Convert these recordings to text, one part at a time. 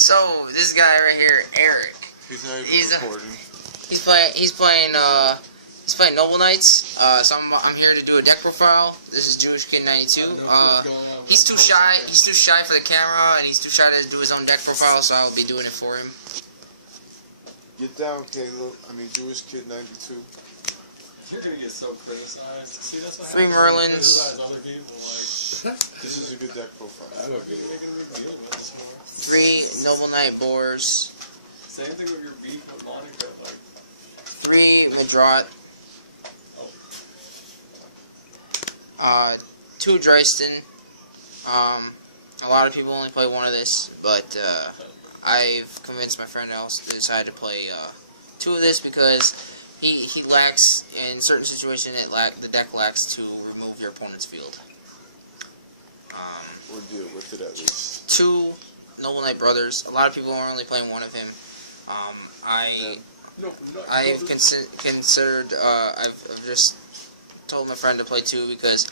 So this guy right here, Eric. He's not even recording. He's playing Noble Knights. So I'm here to do a deck profile. This is Jewish Kid 92. He's too shy. He's too shy for the camera, and he's too shy to do his own deck profile. So I'll be doing it for him. Get down, Caleb. Jewish Kid 92. You're gonna get so criticized. See, that's what 3 Merlins. Criticize other people, like. This is a good deck profile. I don't think you're gonna be dealing with this more. 3 Noble Knight Boars. Same thing with your beef with Monica, like. 3 Madrot. 2 Dryston. A lot of people only play one of this, but I've convinced my friend else to decide to play 2 of this because he lacks, in certain situations, the deck lacks to remove your opponent's field. Or deal with it at least. 2 Noble Knight Brothers. A lot of people are only playing one of him. I've considered. I've just told my friend to play 2 because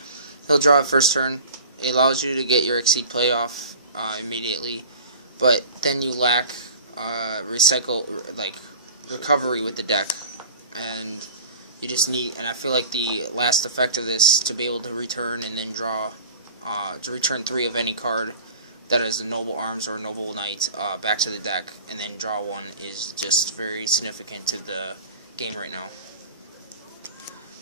he'll draw it first turn. It allows you to get your Exceed playoff immediately, but then you lack recovery with the deck, and you just need. And I feel like the last effect of this, to be able to return and then draw, to return 3 of any card that is a Noble Arms or a Noble Knight back to the deck, and then draw 1 is just very significant to the game right now.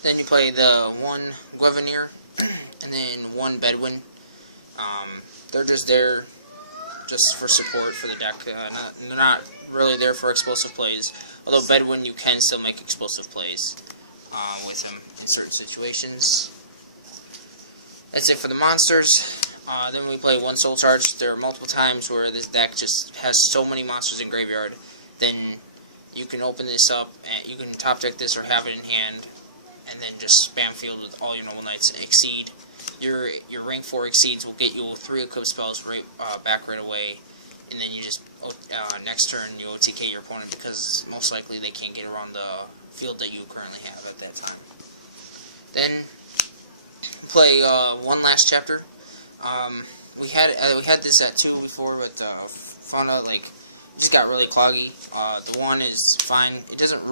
Then you play the 1 Guevenier, and then 1 Bedouin. They're just there just for support for the deck. They're not really there for explosive plays, although Bedouin, you can still make explosive plays with him in certain situations. That's it for the monsters. Then we play 1 Soul Charge. There are multiple times where this deck just has so many monsters in graveyard. Then you can open this up, and you can top deck this or have it in hand, and then just spam field with all your Noble Knights. Exceed. Your rank 4 Exceeds will get you 3 equip spells back right away, and then you just next turn you OTK your opponent because most likely they can't get around the field that you currently have at that time. Then play 1 Last Chapter. We had this at 2 before, but found out it just got really cloggy. The 1 is fine. It doesn't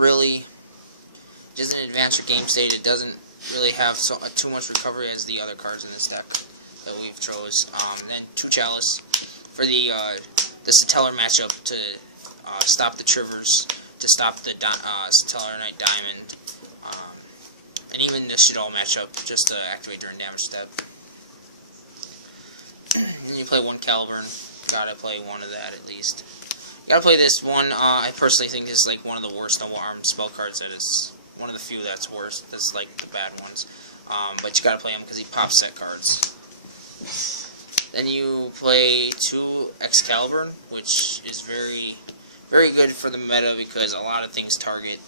advance your game state. It doesn't really have too much recovery as the other cards in this deck that we've chose. Then 2 Chalice for the Satellar matchup to stop the Trivers, to stop the Satellar Knight Diamond, and even the Shaddoll matchup just to activate during damage step. And you play 1 Caliburn. Gotta play 1 of that at least. You gotta play this one. I personally think this is one of the worst Noble Arms spell cards. That is one of the few that's worse. That's the bad ones. But you gotta play him because he pops set cards. Then you play 2 Excalibur, which is very, very good for the meta because a lot of things target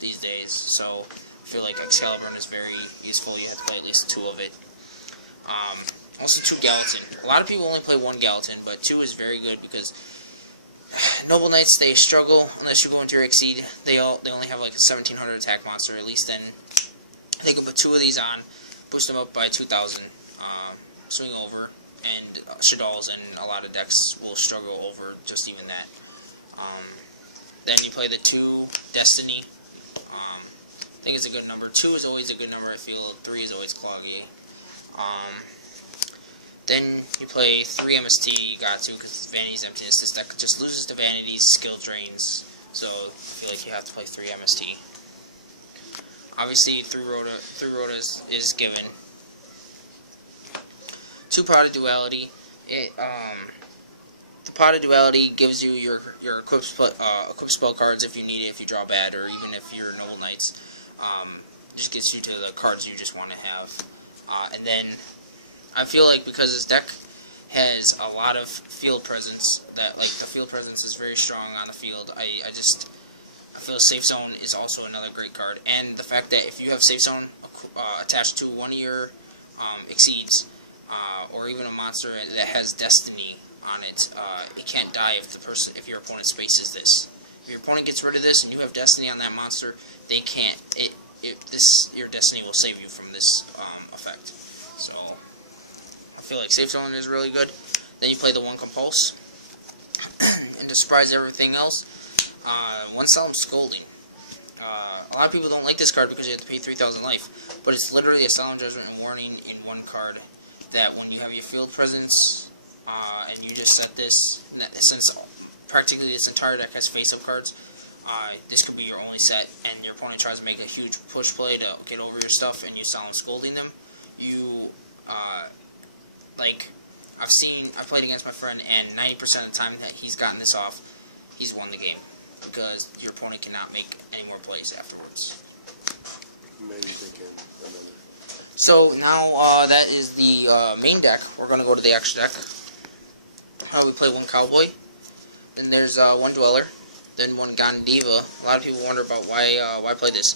these days. So I feel like Excalibur is very useful. You have to play at least 2 of it. Also 2 Gallatin. A lot of people only play 1 Gallatin, but 2 is very good because Noble Knights, they struggle unless you go into your Exceed. They only have a 1700 attack monster. At least then they can put 2 of these on, boost them up by 2000, swing over, and Shaddolls and a lot of decks will struggle over just even that. Then you play the 2 Destiny. I think it's a good number. 2 is always a good number. I feel 3 is always cloggy. Then you play 3 MST, you got to, because Vanity's Emptiness. This deck just loses to Vanity's skill drains, so I feel like you have to play 3 MST. Obviously, 3 Rhoda is given. 2 Pot of Duality. The Pot of Duality gives you your equip spell cards if you need it, if you draw bad, or even if you're Noble Knights. Just gets you to the cards you just want to have. And then I feel like because this deck has a lot of field presence, that the field presence is very strong on the field. I feel Safe Zone is also another great card, and the fact that if you have Safe Zone attached to one of your Exceeds, or even a monster that has Destiny on it, it can't die if your opponent spaces this. If your opponent gets rid of this and you have Destiny on that monster, they can't. Your Destiny will save you from this effect. So I feel like Safe Zone is really good. Then you play the 1 Compulse. And to surprise everything else, one Solemn Scolding. A lot of people don't like this card because you have to pay 3,000 life, but it's literally a Solemn Judgment and Warning in one card. That when you have your field presence, and you just set this, since practically this entire deck has face-up cards, this could be your only set, and your opponent tries to make a huge push play to get over your stuff, and you Solemn Scolding them. You, I've played against my friend, and 90% of the time that he's gotten this off, he's won the game, because your opponent cannot make any more plays afterwards. Maybe they can another. So now that is the main deck. We're going to go to the extra deck. We play one Cowboy, then there's one Dweller, then one Gandiva. A lot of people wonder about why play this.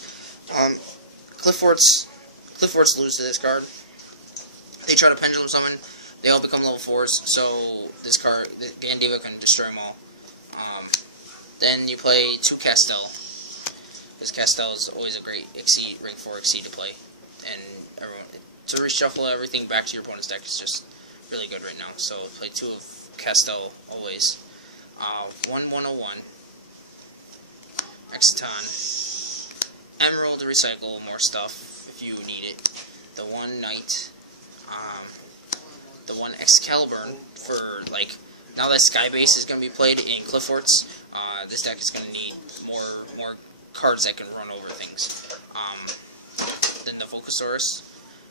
Cliff Forts lose to this card. They try to Pendulum Summon. They all become level 4s, so this card, the Gandiva, can destroy them all. Then you play two Castel. Because Castel is always a great rank 4 Exceed to play. And to reshuffle everything back to your opponent's deck is just really good right now. So play two of Castel always. 1/101. Exciton. Emerald to recycle more stuff if you need it. The one Knight. The one Excalibur for, like, now that Skybase is going to be played in Cliff Forts, this deck is going to need more cards that can run over things. Then the Volcasaurus,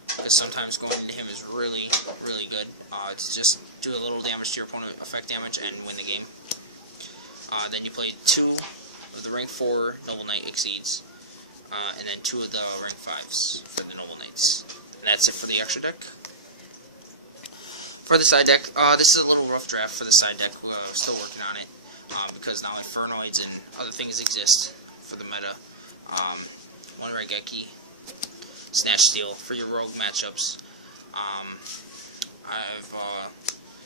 because sometimes going into him is really, really good. To just do a little damage to your opponent, effect damage, and win the game. Then you play two of the rank 4 Noble Knight Exceeds, and then two of the rank 5s for the Noble Knights. And that's it for the extra deck. For the side deck, this is a little rough draft for the side deck. We're still working on it, because now Infernoids and other things exist for the meta. One Raigeki, Snatch Steal for your rogue matchups. I've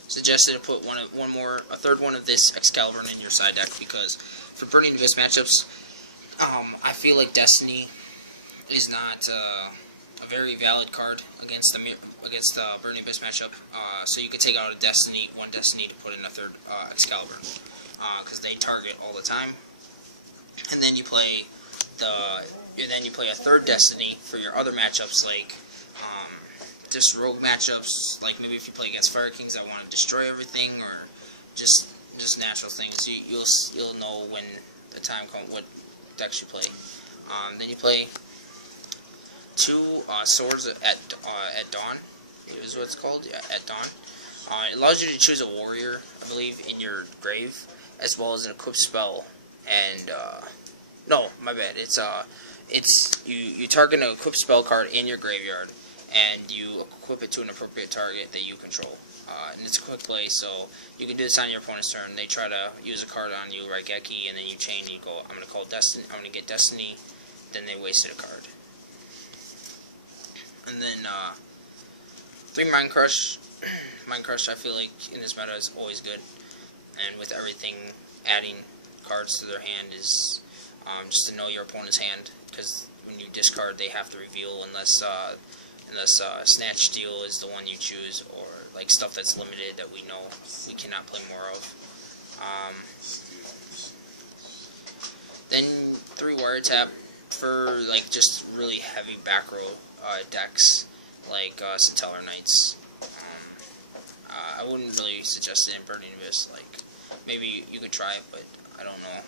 suggested to put a third one of this Excalibur in your side deck, because for Burning Abyss matchups, I feel like Destiny is not a very valid card against the Burning Abyss matchup. So you could take out one Destiny to put in a third Excalibur, because they target all the time. And then you play a third Destiny for your other matchups, like just rogue matchups, like maybe if you play against Fire Kings that want to destroy everything, or just natural things. You'll know when the time comes what decks you play. Then you play two Swords at Dawn. Is what it's called. Yeah, at Dawn. It allows you to choose a warrior, I believe, in your grave, as well as an equipped spell. And no, my bad. It's you target an equipped spell card in your graveyard, and you equip it to an appropriate target that you control. And it's a quick play, so you can do this on your opponent's turn. They try to use a card on you, Raigeki, and then you chain. You go, I'm gonna get Destiny. Then they wasted a card. And then 3 Mind Crush. Mind Crush, I feel like in this meta is always good, and with everything, adding cards to their hand is just to know your opponent's hand, because when you discard, they have to reveal unless Snatch Steal is the one you choose, or like stuff that's limited that we know we cannot play more of. Then 3 Wiretap for like just really heavy back row decks like Centellar Knights. I wouldn't really suggest it in Burning Abyss. Like, maybe you could try it, but I don't know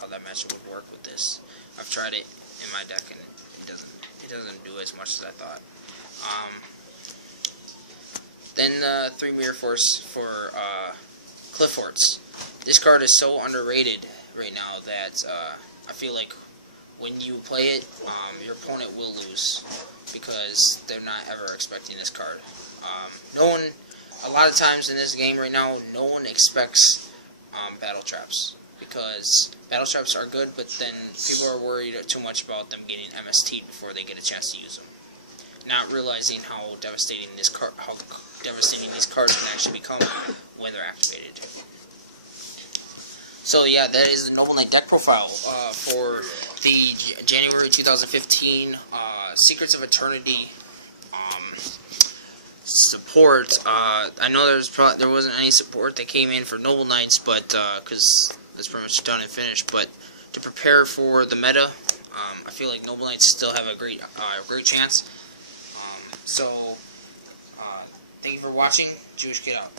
how that matchup would work with this. I've tried it in my deck, and it doesn't do as much as I thought. Then 3 Mirror Force for Cliff Forts. This card is so underrated right now that I feel like when you play it, your opponent will lose, because they're not ever expecting this card. A lot of times in this game right now, no one expects Battle Traps, because Battle Traps are good, but then people are worried too much about them getting MST'd before they get a chance to use them, not realizing how devastating these cards can actually become when they're activated. So yeah, that is the Noble Knight deck profile for the January 2015 Secrets of Eternity support. I know there wasn't any support that came in for Noble Knights, but because that's pretty much done and finished. But to prepare for the meta, I feel like Noble Knights still have a great chance. So thank you for watching. Jewish Kid out.